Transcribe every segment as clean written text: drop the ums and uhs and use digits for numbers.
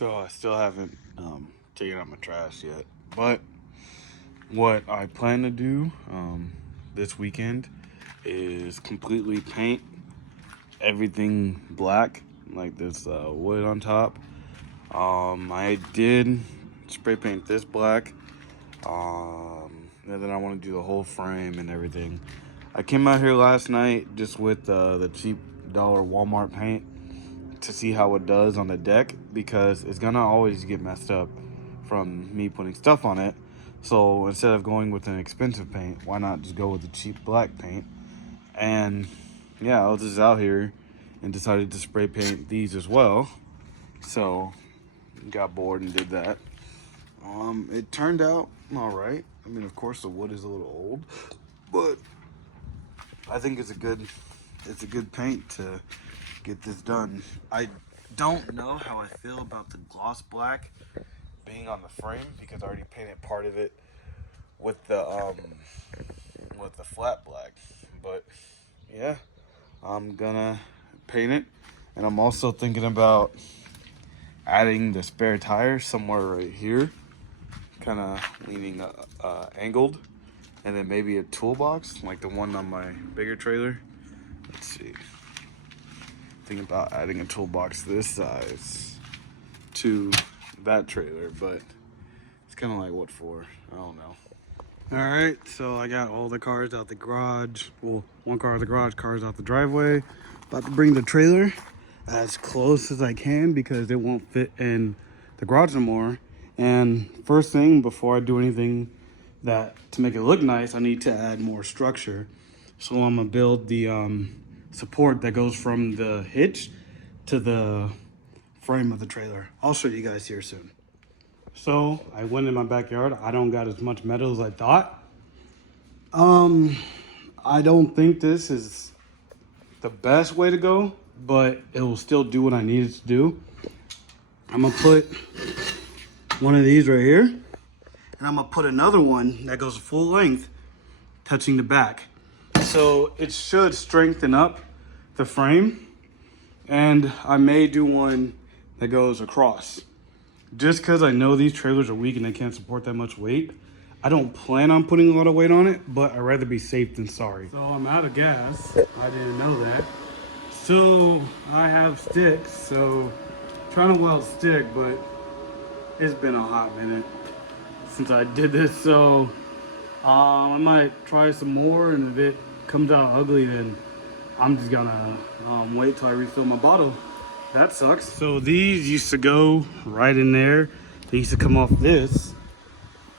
So I still haven't taken out my trash yet. But what I plan to do this weekend is completely paint everything black, like this wood on top. I did spray paint this black. And then I want to do the whole frame and everything. I came out here last night just with the cheap dollar Walmart paint to see how it does on the deck, because it's gonna always get messed up from me putting stuff on it. So instead of going with an expensive paint, why not just go with the cheap black paint? And yeah, I was just out here and decided to spray paint these as well. So got bored and did that. It turned out all right. I mean, of course the wood is a little old, but I think it's a good paint to get this done. I don't know how I feel about the gloss black being on the frame, because I already painted part of it with the flat black. But yeah, I'm gonna paint it, and I'm also thinking about adding the spare tire somewhere right here, kind of leaning angled, and then maybe a toolbox like the one on my bigger trailer. Let's see. Thinking about adding a toolbox this size to that trailer, but it's kind of like, what for? I don't know. All right, so I got all the cars out the garage. Well, one car out the garage, cars out the driveway. About to bring the trailer as close as I can because it won't fit in the garage no more. And first thing, before I do anything to make it look nice, I need to add more structure. So I'm gonna build the support that goes from the hitch to the frame of the trailer. I'll show you guys here soon. So I went in my backyard. I don't got as much metal as I thought. I don't think this is the best way to go, but it will still do what I need it to do. I'm gonna put one of these right here, and I'm gonna put another one that goes full length, touching the back. So it should strengthen up the frame, and I may do one that goes across. Just because I know these trailers are weak and they can't support that much weight, I don't plan on putting a lot of weight on it, but I'd rather be safe than sorry. So I'm out of gas. I didn't know that. So I have sticks, so trying to weld stick, but it's been a hot minute since I did this, so I might try some more, and if it comes out ugly, then I'm just gonna wait till I refill my bottle. That sucks. So these used to go right in there. They used to come off this,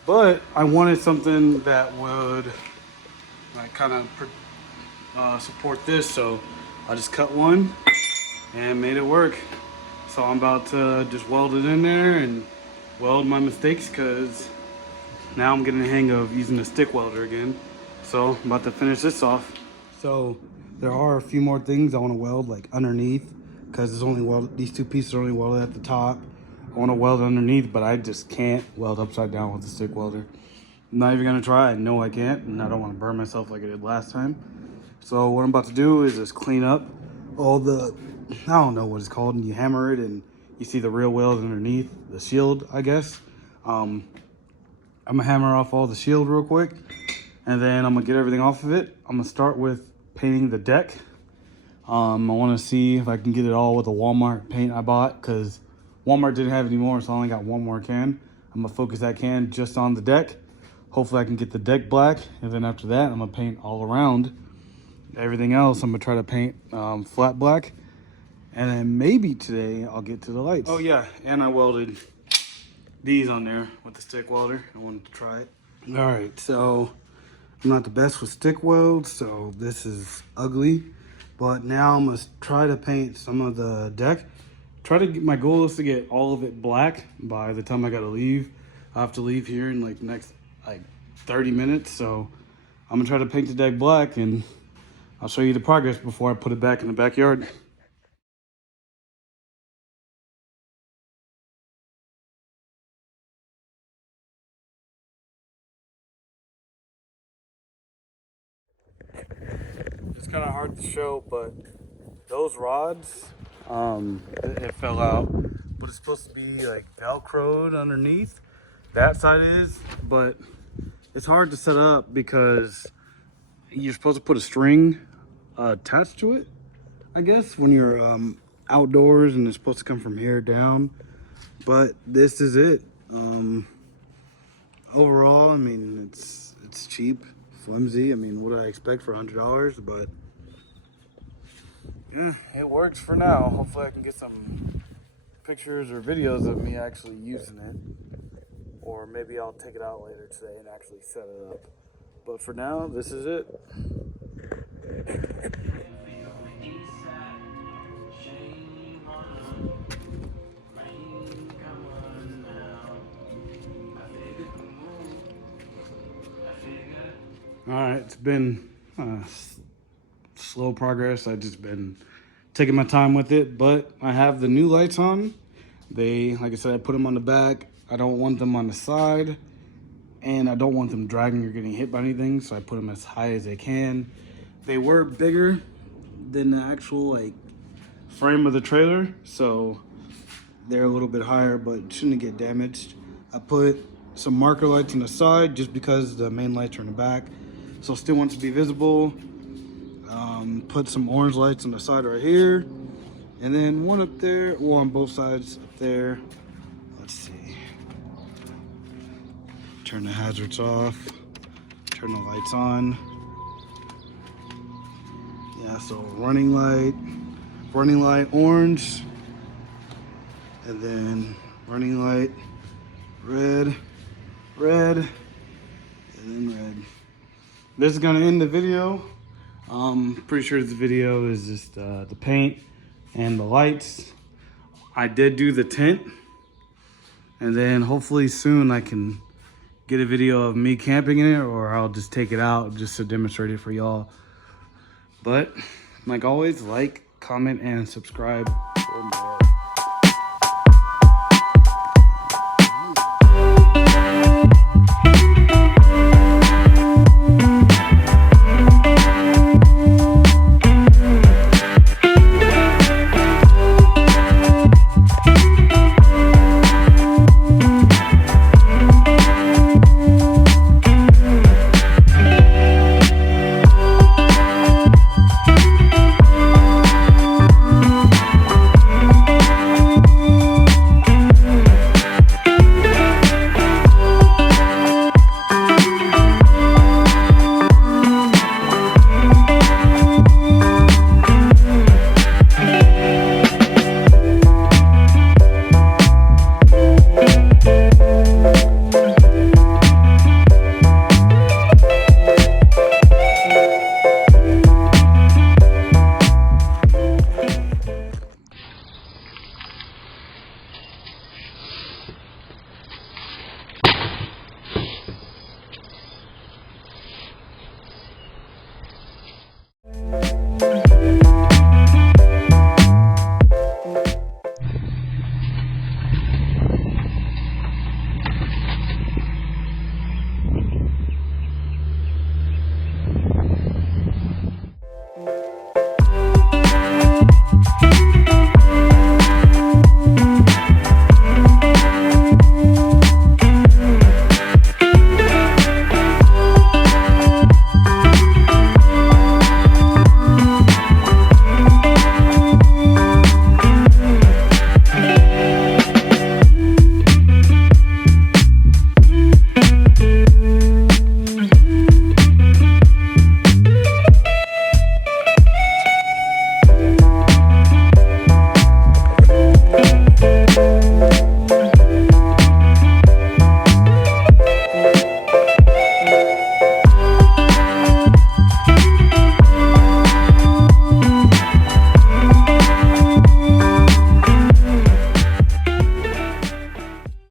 but I wanted something that would like kind of support this, so I just cut one and made it work. So I'm about to just weld it in there and weld my mistakes, because now I'm getting the hang of using a stick welder again. So I'm about to finish this off. So there are a few more things I want to weld, like underneath, because it's only these two pieces are only welded at the top. I want to weld underneath, but I just can't weld upside down with a stick welder. I'm not even gonna try. I know I can't, and I don't want to burn myself like I did last time. So what I'm about to do is just clean up all the, I don't know what it's called, and you hammer it and you see the real weld underneath, the shield, I guess. I'm gonna hammer off all the shield real quick, and then I'm gonna get everything off of it. I'm gonna start with painting the deck. I want to see if I can get it all with the Walmart paint I bought, because Walmart didn't have any more, so I only got one more can. I'm gonna focus that can just on the deck. Hopefully I can get the deck black, and then after that I'm gonna paint all around. Everything else I'm gonna try to paint flat black, and then maybe today I'll get to the lights. Oh yeah, and I welded these on there with the stick welder. I wanted to try it. All right, so I'm not the best with stick welds, so this is ugly. But now I'm gonna try to paint some of the deck. My goal is to get all of it black by the time I gotta leave. I have to leave here in like next 30 minutes, so I'm gonna try to paint the deck black, and I'll show you the progress before I put it back in the backyard. It's kind of hard to show, but those rods, it fell out. but it's supposed to be like Velcroed underneath. That side is, but it's hard to set up because you're supposed to put a string attached to it, I guess, when you're outdoors, and it's supposed to come from here down. But this is it. Overall, I mean, it's cheap, flimsy. I mean, what do I expect for $100? But it works for now. Hopefully I can get some pictures or videos of me actually using it, or maybe I'll take it out later today and actually set it up. But for now, this is it. All right, it's been slow progress. I've just been taking my time with it, but I have the new lights on. They, like I said, I put them on the back. I don't want them on the side, and I don't want them dragging or getting hit by anything, so I put them as high as they can. They were bigger than the actual like frame of the trailer, so they're a little bit higher, but shouldn't get damaged. I put some marker lights on the side just because the main lights are in the back, so still wants to be visible. Put some orange lights on the side right here, and then one up there, well, on both sides up there. Let's see. Turn the hazards off, turn the lights on. Yeah, so running light orange, and then running light red, and then red. This is gonna end the video. Pretty sure this video is just the paint and the lights. I did do the tent, and then hopefully soon I can get a video of me camping in it, or I'll just take it out just to demonstrate it for y'all. But like always, like, comment, and subscribe for more.